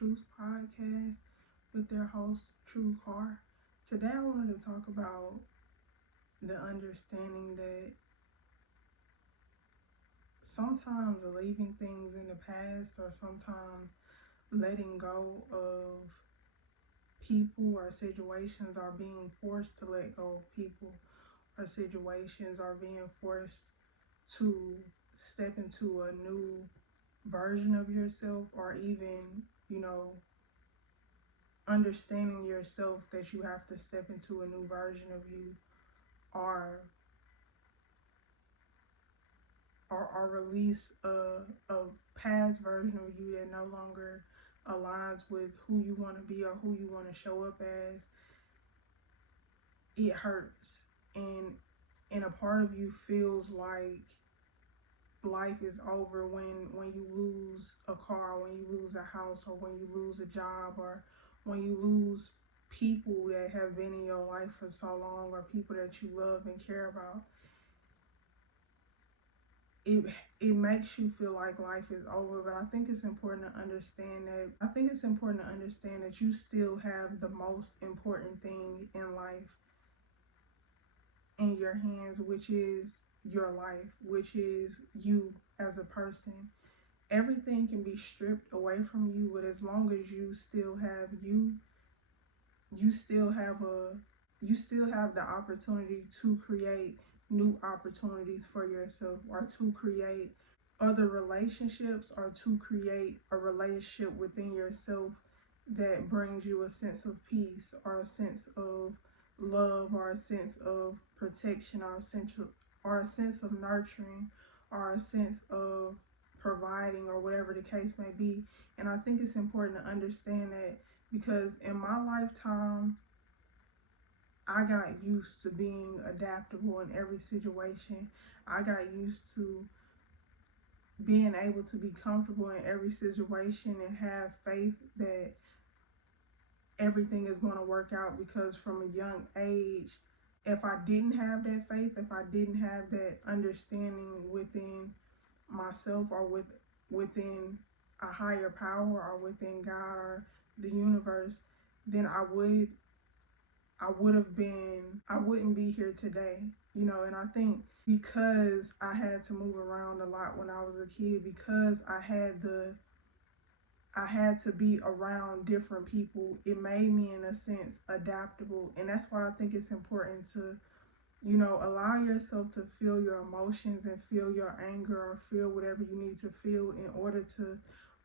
TRU88Podcast with their host, True Car. Today I wanted to talk about the understanding that sometimes leaving things in the past or sometimes letting go of people or situations or being forced to let go of people or situations or being forced to step into a new version of yourself or even, you know, understanding yourself that you have to step into a new version of you or release a past version of you that no longer aligns with who you want to be or who you want to show up as. It hurts, and a part of you feels like life is over when you lose a car, when you lose a house, or when you lose a job, or when you lose people that have been in your life for so long, or people that you love and care about. It makes you feel like life is over, but I think it's important to understand that you still have the most important thing in life in your hands, which is your life, which is you as a person. Everything can be stripped away from you, but as long as you still have you, you still have the opportunity to create new opportunities for yourself, or to create other relationships, or to create a relationship within yourself that brings you a sense of peace, or a sense of love, or a sense of protection, or a sense of nurturing, or a sense of providing, or whatever the case may be. And I think it's important to understand that, because in my lifetime I got used to being adaptable in every situation. I got used to being able to be comfortable in every situation and have faith that everything is going to work out, because from a young age, if I didn't have that faith, if I didn't have that understanding within myself, or within a higher power, or within God or the universe, then I wouldn't be here today, and I think because I had to move around a lot when I was a kid, because I had to be around different people, it made me in a sense adaptable. And that's why I think it's important to, allow yourself to feel your emotions and feel your anger, or feel whatever you need to feel, in order to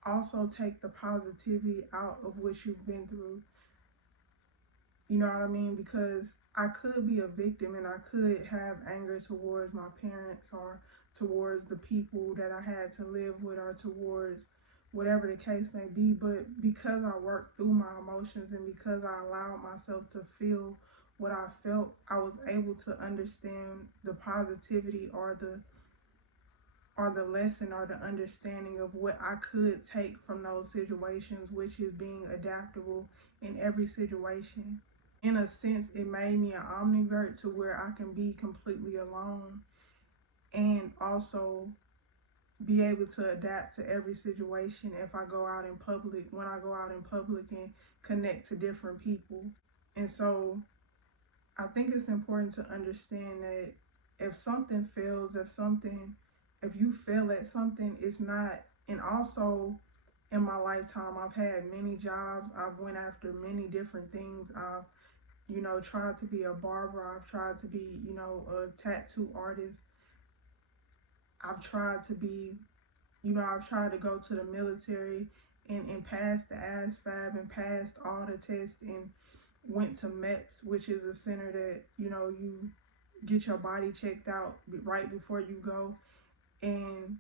also take the positivity out of what you've been through. You know what I mean? Because I could be a victim and I could have anger towards my parents, or towards the people that I had to live with, or towards whatever the case may be. But because I worked through my emotions, and because I allowed myself to feel what I felt, I was able to understand the positivity, or the lesson, or the understanding of what I could take from those situations, which is being adaptable in every situation. In a sense, it made me an omnivert, to where I can be completely alone and also be able to adapt to every situation if I go out in public, when I go out in public and connect to different people. And so I think it's important to understand that if something fails, if you fail at something, it's not. And also, in my lifetime, I've had many jobs. I've went after many different things. I've tried to be a barber. I've tried to be, a tattoo artist. I've tried to be, I've tried to go to the military and pass the ASVAB and passed all the tests, and went to MEPS, which is a center that, you get your body checked out right before you go. And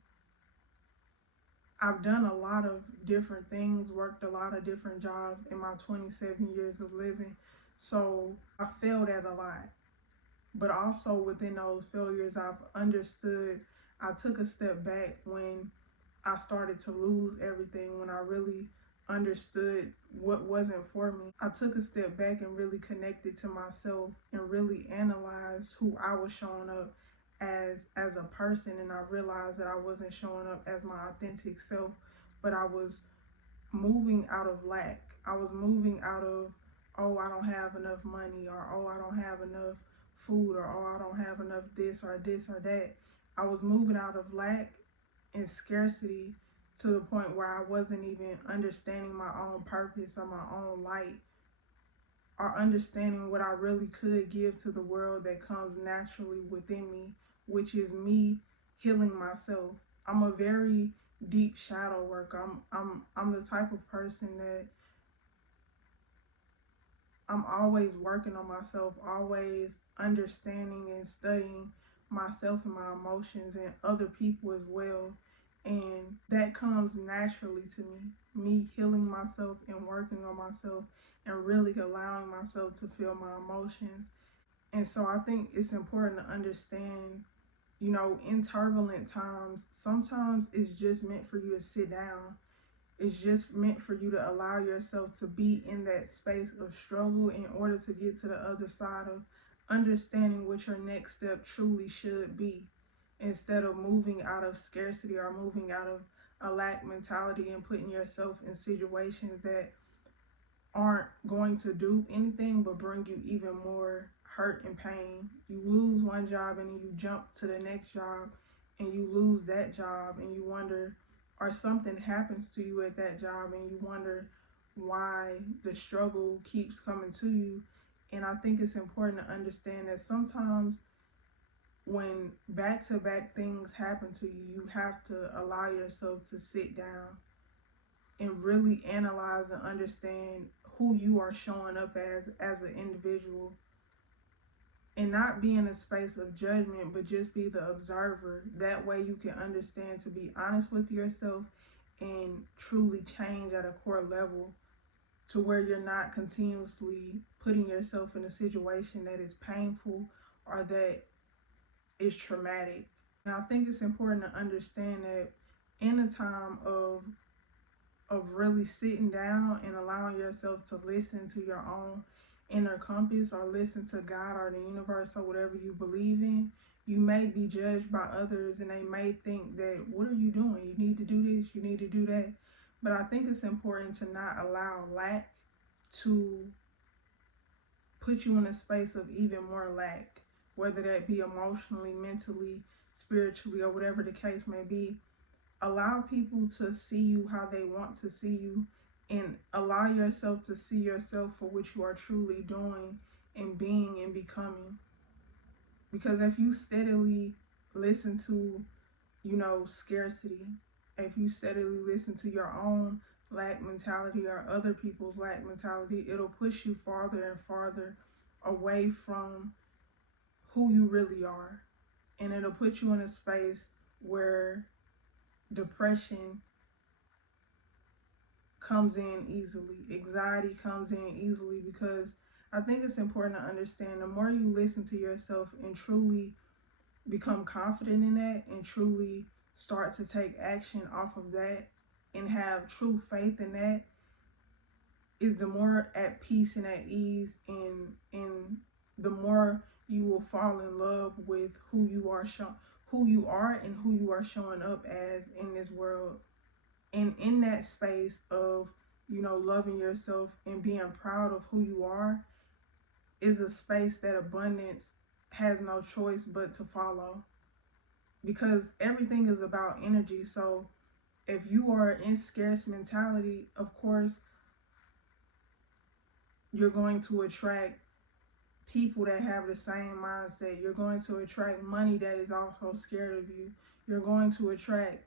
I've done a lot of different things, worked a lot of different jobs in my 27 years of living. So I failed at a lot. But also within those failures, I've understood, I took a step back when I started to lose everything, when I really understood what wasn't for me. I took a step back and really connected to myself, and really analyzed who I was showing up as a person. And I realized that I wasn't showing up as my authentic self, but I was moving out of lack. I was moving out of, oh, I don't have enough money, or oh, I don't have enough food, or oh, I don't have enough this or that. I was moving out of lack and scarcity to the point where I wasn't even understanding my own purpose or my own light, or understanding what I really could give to the world that comes naturally within me, which is me healing myself. I'm a very deep shadow worker. I'm the type of person that I'm always working on myself, always understanding and studying myself and my emotions and other people as well. And that comes naturally to me healing myself and working on myself and really allowing myself to feel my emotions. And so I think it's important to understand, in turbulent times, sometimes it's just meant for you to sit down. It's just meant for you to allow yourself to be in that space of struggle in order to get to the other side of understanding what your next step truly should be, instead of moving out of scarcity or moving out of a lack mentality and putting yourself in situations that aren't going to do anything but bring you even more hurt and pain. You lose one job and then you jump to the next job and you lose that job and you wonder, or something happens to you at that job and you wonder why the struggle keeps coming to you. And I think it's important to understand that sometimes when back to back things happen to you, you have to allow yourself to sit down and really analyze and understand who you are showing up as an individual, and not be in a space of judgment but just be the observer. That way you can understand to be honest with yourself and truly change at a core level to where you're not continuously putting yourself in a situation that is painful or that is traumatic. And I think it's important to understand that in a time of really sitting down and allowing yourself to listen to your own inner compass, or listen to God or the universe or whatever you believe in, you may be judged by others and they may think that, what are you doing? You need to do this, you need to do that. But I think it's important to not allow lack to put you in a space of even more lack, whether that be emotionally, mentally, spiritually, or whatever the case may be. Allow people to see you how they want to see you, and allow yourself to see yourself for what you are truly doing and being and becoming. Because if you steadily listen to, scarcity, if you steadily listen to your own lack mentality or other people's lack mentality, it'll push you farther and farther away from who you really are. And it'll put you in a space where depression comes in easily, anxiety comes in easily, because I think it's important to understand the more you listen to yourself and truly become confident in that and truly start to take action off of that and have true faith in that, is the more at peace and at ease, and the more you will fall in love with who you are and who you are showing up as in this world. And in that space of, loving yourself and being proud of who you are, is a space that abundance has no choice but to follow. Because everything is about energy. So if you are in scarce mentality, of course, you're going to attract people that have the same mindset. You're going to attract money that is also scared of you. You're going to attract,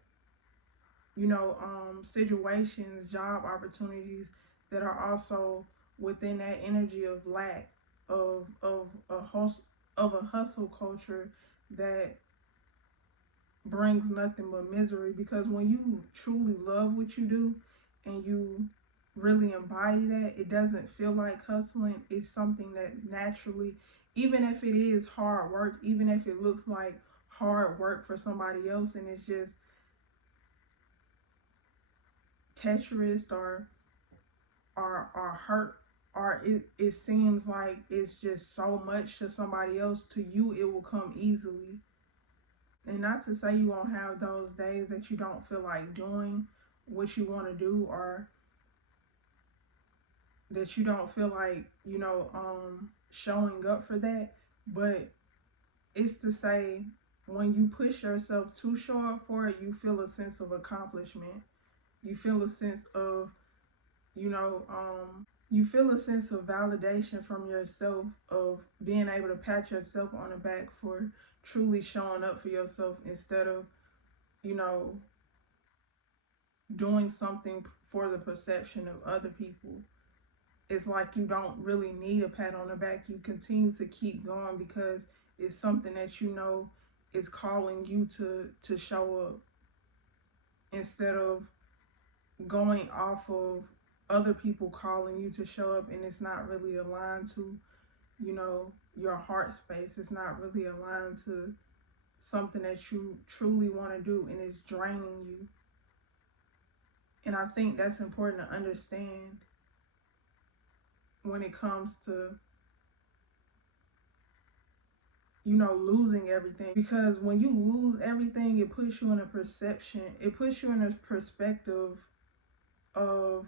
situations, job opportunities that are also within that energy of lack, of a hustle culture that brings nothing but misery. Because when you truly love what you do and you really embody that, it doesn't feel like hustling. It's something that naturally, even if it is hard work, even if it looks like hard work for somebody else and it's just treacherous or hurt, or it seems like it's just so much to somebody else, to you it will come easily. And not to say you won't have those days that you don't feel like doing what you want to do, or that you don't feel like, showing up for that. But it's to say, when you push yourself to show up for it, you feel a sense of accomplishment. You feel a sense of, you know, you feel a sense of validation from yourself, of being able to pat yourself on the back for truly showing up for yourself, instead of, you know, doing something for the perception of other people. It's like you don't really need a pat on the back. You continue to keep going because it's something that you know is calling you to show up, instead of going off of other people calling you to show up, and it's not really aligned to, your heart space. It's not really aligned to something that you truly want to do, and it's draining you. And I think that's important to understand when it comes to, losing everything. Because when you lose everything, it puts you in a perception, it puts you in a perspective of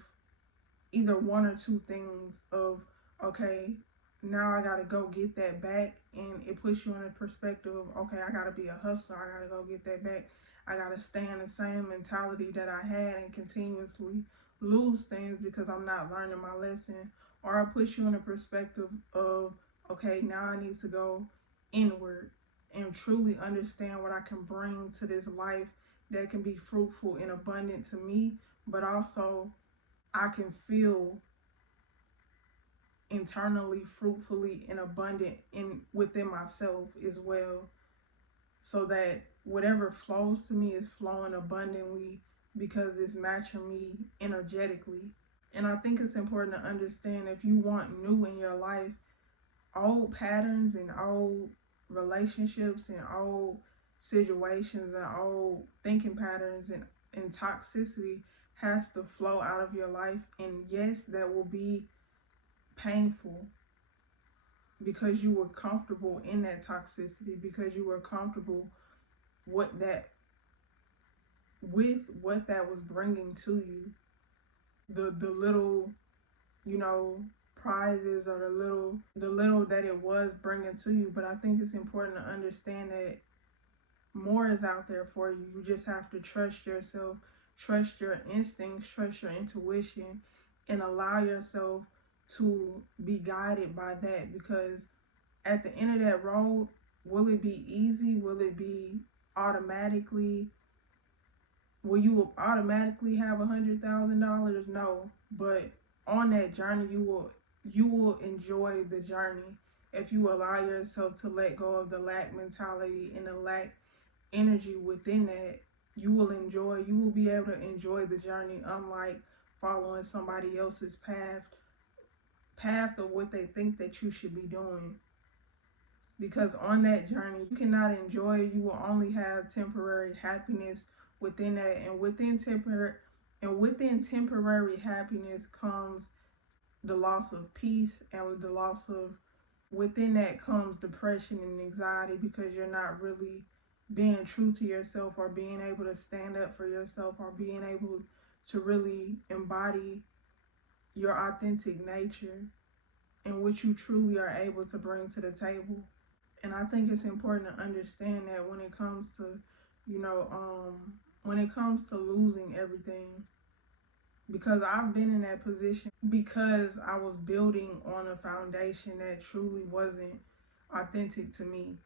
either one or two things of, okay, now I gotta go get that back. And it puts you in a perspective of, okay, I gotta be a hustler, I gotta go get that back. I gotta stay in the same mentality that I had and continuously lose things because I'm not learning my lesson. Or it puts you in a perspective of, okay, now I need to go inward and truly understand what I can bring to this life that can be fruitful and abundant to me, but also I can feel internally fruitfully and abundant in within myself as well, so that whatever flows to me is flowing abundantly because it's matching me energetically. And I think it's important to understand, if you want new in your life, old patterns and old relationships and old situations and old thinking patterns and toxicity has to flow out of your life. And yes, that will be painful because you were comfortable in that toxicity, because you were comfortable with what that was bringing to you, the little, prizes, or the little that it was bringing to you. But I think it's important to understand that more is out there for you. You just have to trust yourself, trust your instincts, trust your intuition, and allow yourself to be guided by that. Because at the end of that road, will it be easy? Will it be automatically? Will you automatically have $100,000? No, but on that journey, you will enjoy the journey if you allow yourself to let go of the lack mentality and the lack energy within that. You will be able to enjoy the journey, unlike following somebody else's path of what they think that you should be doing. Because on that journey, you cannot enjoy it. You will only have temporary happiness within that. And within temporary happiness comes the loss of peace, and the loss of, within that comes depression and anxiety, because you're not really being true to yourself, or being able to stand up for yourself, or being able to really embody your authentic nature and what you truly are able to bring to the table. And I think it's important to understand that when it comes to, when it comes to losing everything, because I've been in that position, because I was building on a foundation that truly wasn't authentic to me.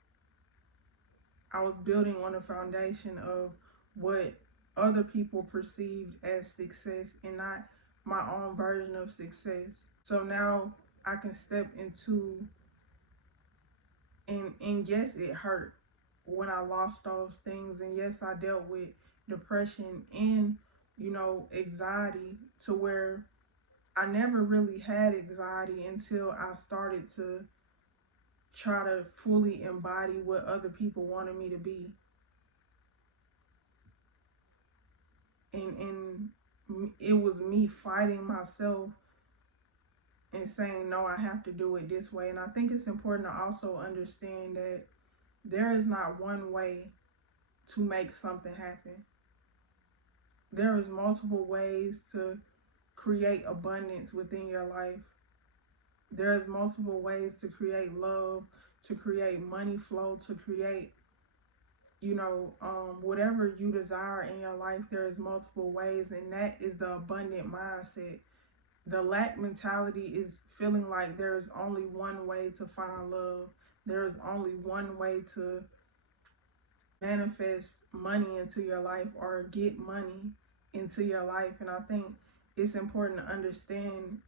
I was building on a foundation of what other people perceived as success, and not my own version of success. So now I can step into, and yes, it hurt when I lost those things, and yes, I dealt with depression and, anxiety, to where I never really had anxiety until I started to try to fully embody what other people wanted me to be. And it was me fighting myself and saying, no, I have to do it this way. And I think it's important to also understand that there is not one way to make something happen. There is multiple ways to create abundance within your life. There's multiple ways to create love, to create money flow, to create, whatever you desire in your life. There's multiple ways, and that is the abundant mindset. The lack mentality is feeling like there's only one way to find love. There's only one way to manifest money into your life or get money into your life. And I think it's important to understand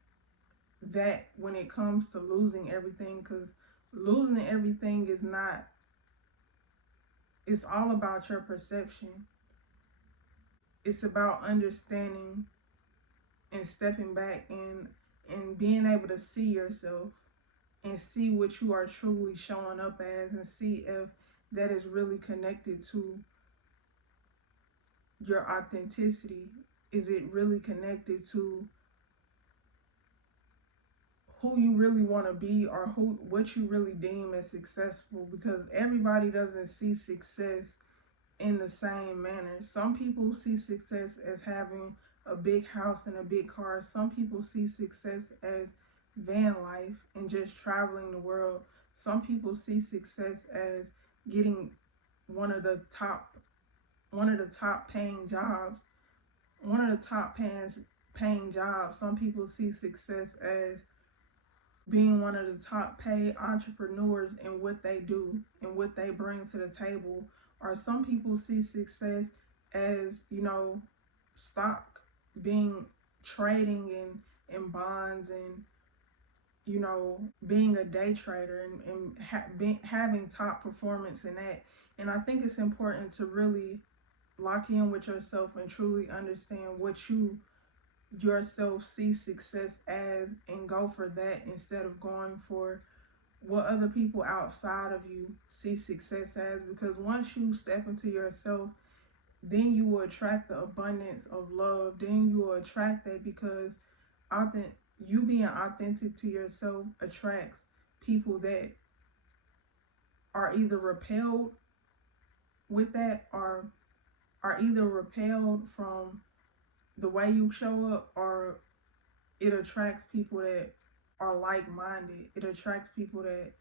that when it comes to losing everything, because losing everything is not, it's all about your perception. It's about understanding and stepping back and being able to see yourself and see what you are truly showing up as, and see if that is really connected to your authenticity. Is it really connected to who you really want to be, or what you really deem as successful? Because everybody doesn't see success in the same manner. Some people see success as having a big house and a big car. Some people see success as van life and just traveling the world. Some people see success as getting one of the top paying jobs. One of the top paying jobs. Some people see success as being one of the top paid entrepreneurs in what they do and what they bring to the table. Or some people see success as, stock, being trading in bonds, and, being a day trader, and having top performance in that. And I think it's important to really lock in with yourself and truly understand what you yourself see success as, and go for that instead of going for what other people outside of you see success as. Because once you step into yourself, then you will attract the abundance of love. Then you will attract that, because you being authentic to yourself attracts people that are either repelled with that, or are either repelled from the way you show up, or it attracts people that are like-minded. It attracts people that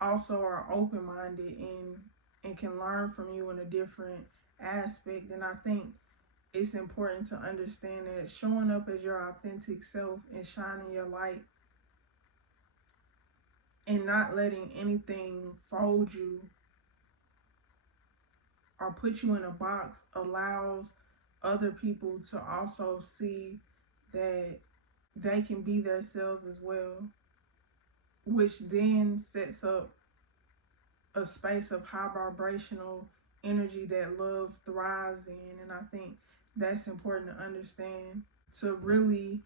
also are open-minded and can learn from you in a different aspect. And I think it's important to understand that showing up as your authentic self and shining your light and not letting anything fold you or put you in a box allows other people to also see that they can be themselves as well, which then sets up a space of high vibrational energy that love thrives in. And I think that's important to understand, to really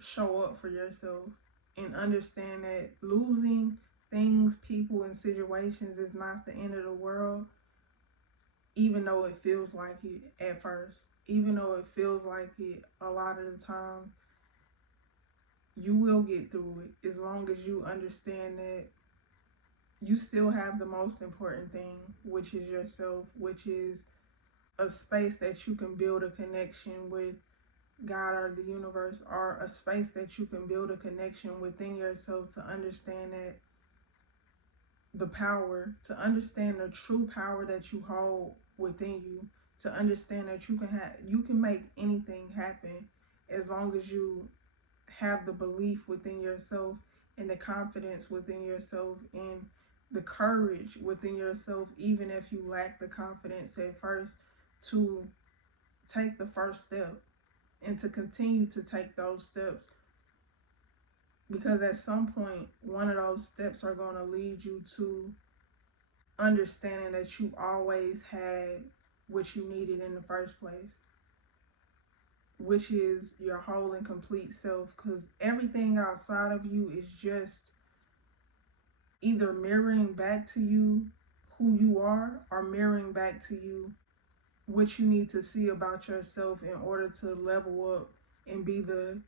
show up for yourself and understand that losing things, people, and situations is not the end of the world, even though it feels like it at first. Even though it feels like it a lot of the times, you will get through it as long as you understand that you still have the most important thing, which is yourself, which is a space that you can build a connection with God or the universe, or a space that you can build a connection within yourself to understand that the power, to understand the true power that you hold within you, to understand that you can make anything happen as long as you have the belief within yourself and the confidence within yourself and the courage within yourself, even if you lack the confidence at first, to take the first step and to continue to take those steps. Because at some point, one of those steps are going to lead you to understanding that you always had what you needed in the first place, which is your whole and complete self. Because everything outside of you is just either mirroring back to you who you are, or mirroring back to you what you need to see about yourself in order to level up and be the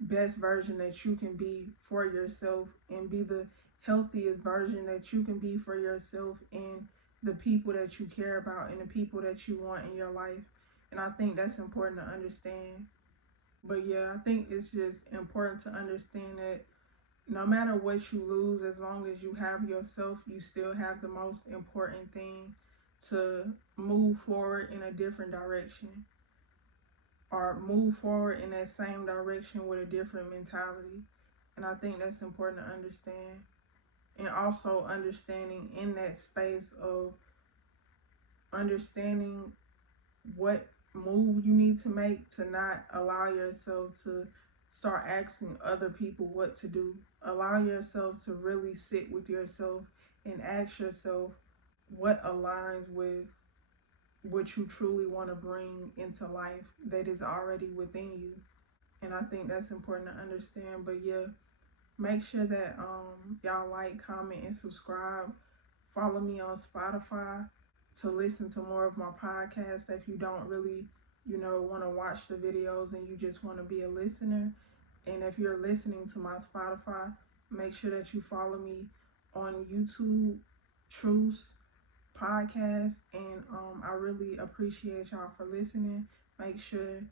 best version that you can be for yourself, and be the healthiest version that you can be for yourself and the people that you care about and the people that you want in your life. And I think that's important to understand. But yeah, I think it's just important to understand that no matter what you lose, as long as you have yourself, you still have the most important thing to move forward in a different direction, or move forward in that same direction with a different mentality. And I think that's important to understand. And also understanding in that space of understanding what move you need to make, to not allow yourself to start asking other people what to do. Allow yourself to really sit with yourself and ask yourself what aligns with what you truly want to bring into life that is already within you. And I think that's important to understand. But yeah, make sure that y'all like, comment, and subscribe. Follow me on Spotify to listen to more of my podcasts if you don't really, want to watch the videos and you just want to be a listener. And if you're listening to my Spotify, make sure that you follow me on YouTube, Truth's podcast. And I really appreciate y'all for listening. Make sure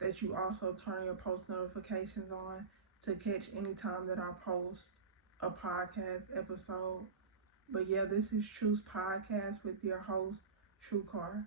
that you also turn your post notifications on to catch any time that I post a podcast episode. But yeah, this is Truth's podcast with your host, True Car.